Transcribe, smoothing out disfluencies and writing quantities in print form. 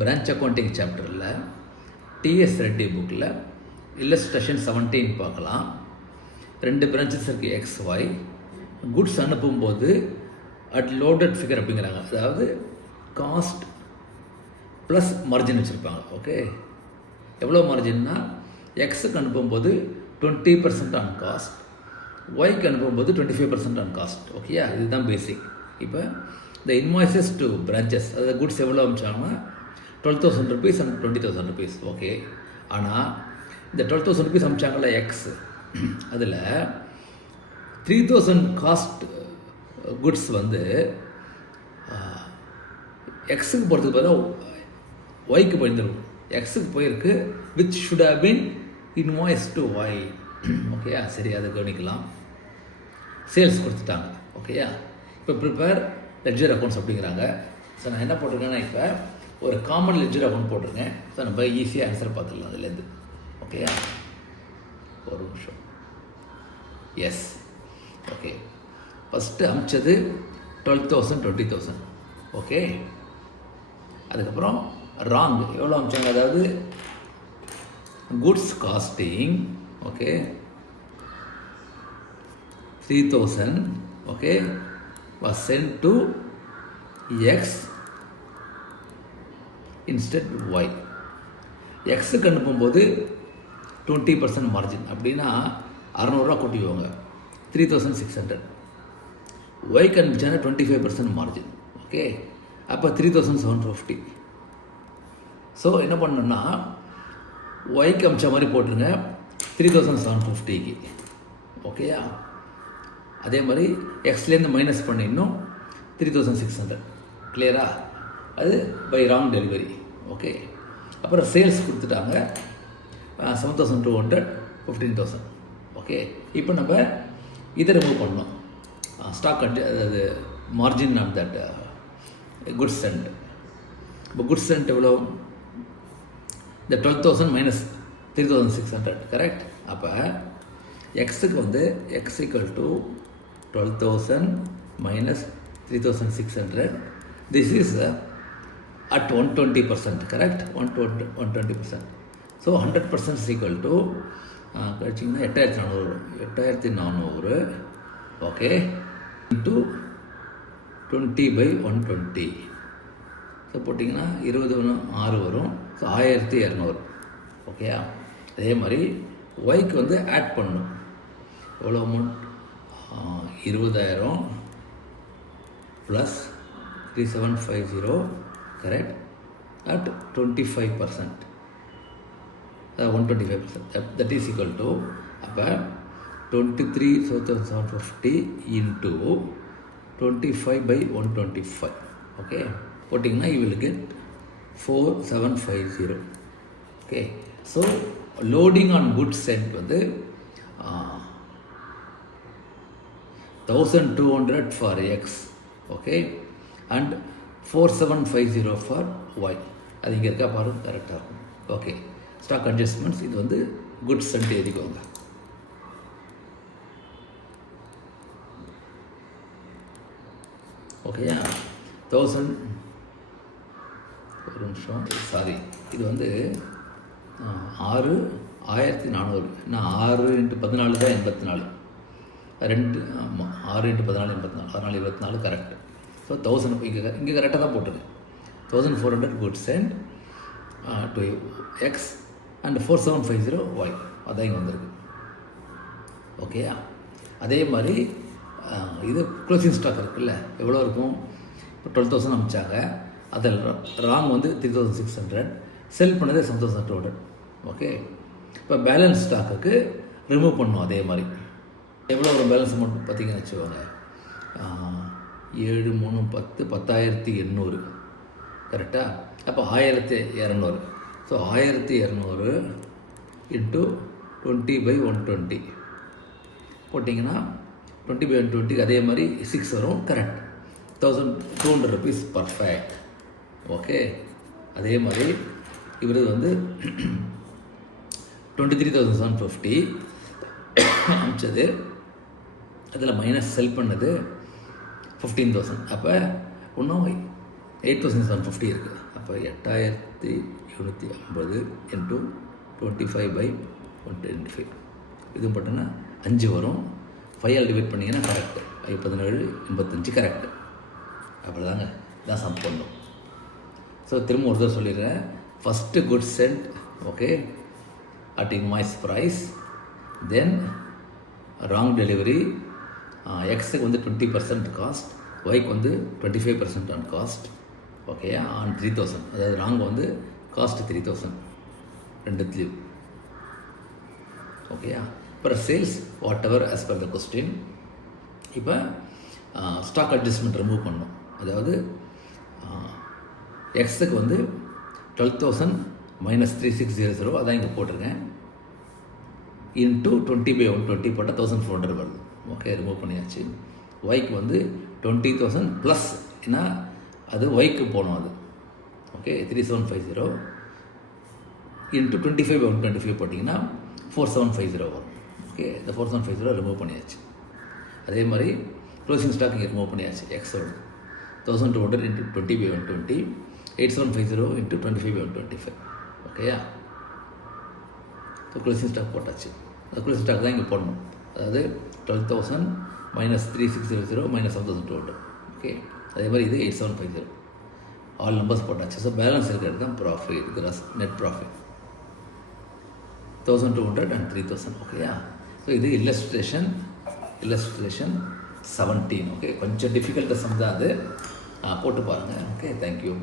Branch accounting சாப்டரில் DS Reddy புக்கில் illustration 17 பார்க்கலாம். 2 பிரான்ச்சஸ் இருக்குது, எக்ஸ் ஒய். குட்ஸ் அனுப்பும்போது அட் லோடட் ஃபிகர் அப்படிங்கிறாங்க, அதாவது காஸ்ட் ப்ளஸ் மார்ஜின் வச்சுருப்பாங்க. ஓகே, எவ்வளோ மார்ஜின்னா எக்ஸுக்கு அனுப்பும்போது 20% ஆன் காஸ்ட், ஒய்க்கு அனுப்பும்போது 25% ஆன் காஸ்ட். ஓகேயா, இதுதான் பேசிக். இப்போ இந்த இன்வாய்ஸஸ் டு பிரான்ச்சஸ், அதாவது குட்ஸ் எவ்வளோ அனுப்பிச்சாங்கன்னா 12,000 rupees அண்ட் 20,000 rupees. ஓகே, ஆனால் இந்த 12,000 rupees அனுப்பிச்சாங்கல்ல எக்ஸ், அதில் 3,000 காஸ்ட் குட்ஸ் வந்து எக்ஸுக்கு போகிறதுக்கு பதிலாக ஒய்க்கு போயிருந்துடும். எக்ஸுக்கு போயிருக்கு, which should have been invoice to Y. ஓகேயா, சரி, அதை கவனிக்கலாம். சேல்ஸ் கொடுத்துட்டாங்க. ஓகேயா, இப்போ ப்ரிப்பேர் லெட்ஜர் அக்கௌண்ட்ஸ் அப்படிங்கிறாங்க. ஸோ நான் என்ன போட்டிருக்கேன்னா, இப்போ ஒரு காமன் லெட்ஜர் அக்கௌண்ட் போட்டிருக்கேன். ஸோ நம்ம ஈஸியாக ஆன்சர் பார்த்துடலாம் அதுலேருந்து. ஓகேயா, ஒரு நிமிஷம். Yes, okay. ஃபஸ்ட்டு அமிச்சது 12,000 20,000. ஓகே, அதுக்கப்புறம் ராங் எவ்வளோ அமிச்சாங்க, அதாவது goods costing. Okay, 3,000. Okay, was sent to X instead Y. எக்ஸுக்கு அனுப்பும்போது 20% மார்ஜின் அப்படின்னா 600 கூட்டிக்குவாங்க, 3,600. ஒய்க்கு அனுப்பிச்சானா 25% மார்ஜின். ஓகே, அப்போ 3,750. ஸோ என்ன பண்ணணும்னா ஒய்க்கு அமிச்ச மாதிரி போட்டுருங்க 3,750க்கு. ஓகேயா, அதே மாதிரி எக்ஸ்லேருந்து மைனஸ் பண்ணிடணும் 3,600. கிளியரா? அது பை ராங் டெலிவரி. ஓகே, அப்புறம் சேல்ஸ் கொடுத்துட்டாங்க 7,200 15,000. ஓகே, இப்போ நம்ம இதை ரிமூவ் பண்ணோம், ஸ்டாக் அதாவது margin of that goods sent. இப்போ குட்ஸ் சென்ட் எவ்வளோ, இந்த 12,000 மைனஸ் 3,600. கரெக்ட்? அப்போ எக்ஸுக்கு வந்து X equal to 12,000 minus 3,600. This is at 120%, correct? 120%. So 100% is equal to கழிச்சிங்கன்னா 8,400. Okay, into 20/120. So போட்டிங்கன்னா 20 6 வரும். ஸோ 1,200. ஓகேயா, அதே மாதிரி ஒய்க்கு வந்து ஆட் பண்ணணும். எவ்வளோ amount, 20,000 plus 3,750. Correct? At 25%, 125%. That is equal to, அப்போ 23,750 இன்ட்டு 25/125. ஓகே, போட்டிங்கன்னா you will get 4,750. Okay, so loading on goods sent வந்து 1,200 for X. Okay, and 4,750 for Y. அது இங்கே இருக்கா பாருங்க, கரெக்டாக இருக்கும். ஓகே, ஸ்டாக் அட்ஜஸ்ட்மெண்ட்ஸ் இது வந்து குட்ஸ் சென்ட் எழுதிக்கோங்க. ஓகேயா, 1,000 ஒரு நிமிஷம், சாரி, இது வந்து 1,400. நான் 6 × 14 தான் 84. 2 ஆமாம், 6 × 14 84. அதனால் 24 கரெக்ட். ஸோ 1,000 இங்கே கரெக்டாக தான் போட்டுருக்கு. 1,400 goods sent to X and 4,750 Y. அதான் இங்கே வந்திருக்கு. ஓகேயா, அதே மாதிரி இது க்ளோசிங் ஸ்டாக் இருக்குல்ல, எவ்வளோ இருக்கும், இப்போ 12,000 அனுப்பிச்சாங்க, அதில் ராங் வந்து 3,600, செல் பண்ணது 7,200. ஓகே, இப்போ பேலன்ஸ் ஸ்டாக்குக்கு ரிமூவ் பண்ணணும். அதே மாதிரி எவ்வளோ ஒரு பேலன்ஸ் அமௌண்ட் பார்த்தீங்கன்னு வச்சுக்கோங்க, 7 3 10 10,800. கரெக்டாக? அப்போ 1,200. ஸோ 1,200 இன்ட்டு 20/120 போட்டிங்கன்னா 20/120 அதே மாதிரி 6 வரும். Correct, 1,200 rupees. பர்ஃபெக்ட். ஓகே, அதே மாதிரி இவர் வந்து 23,750 அமிச்சது, அதில் மைனஸ் செல் பண்ணது 15,000. அப்போ இன்னும் 8,750 இருக்குது. அப்போ 8750 இன்ட்டு 25/125 இதுவும் போட்டோன்னா 5 வரும். 5 டிவைட் பண்ணிங்கன்னா கரெக்டு. 1785 கரெக்டு. அவ்வளோதாங்க, இதான் சம் பண்ணும். ஸோ திரும்ப ஒரு தடவை சொல்லிடுறேன். First goods sent okay at invoice price, then wrong delivery, எக்ஸுக்கு வந்து 20% காஸ்ட், ஒய்க்கு வந்து 25% ஆன் காஸ்ட், ஓகே ஆன் 3000. அதாவது ராங் வந்து காஸ்ட் 3000 ரெண்டுத்துலேயும், ஓகேயா. அப்புறம் sales what ever as per the question. இப்போ ஸ்டாக் அட்ஜஸ்ட்மெண்ட் ரிமூவ் பண்ணணும். அதாவது எக்ஸுக்கு வந்து 12,000 - 3600 அதான் இங்கே போட்டிருக்கேன். இன்ட்டு 20/120 போட்டால் 1400 வருது. ஓகே, ரிமூவ் பண்ணியாச்சு. ஒய்க்கு வந்து 20,000 ப்ளஸ், ஏன்னா அது ஒய்க்கு போகணும் அது. ஓகே, 3750 இன்ட்டு 25/125 போட்டிங்கன்னா 4750 வரும். ஓகே, இந்த 4750 ரிமூவ் பண்ணியாச்சு. அதே மாதிரி க்ளோசிங் ஸ்டாக் இங்கே ரிமூவ் பண்ணியாச்சு. எக்ஸோட 1200 இன்ட்டு 20/120, 8750 இன்ட்டு 25/125. ஓகேயா, ஸோ க்ளோசிங் ஸ்டாக் போட்டாச்சு. அந்த க்ளோசிங் ஸ்டாக் தான் இங்கே போடணும். அதாவது 12,000 - 3600 - 7200. ஓகே, அதே மாதிரி இது 8750. ஆல் நம்பர்ஸ் போட்டாச்சு. ஸோ பேலன்ஸ் இருக்கிறது தான் profit, cross net profit 1200 and 3000. ஓகேயா, ஸோ இது இல்லஸ்ட்ரேஷன் 17. ஓகே, கொஞ்சம் டிஃபிகல்ட்டாக சம் தான் அது, போட்டு பாருங்கள். Okay, thank you.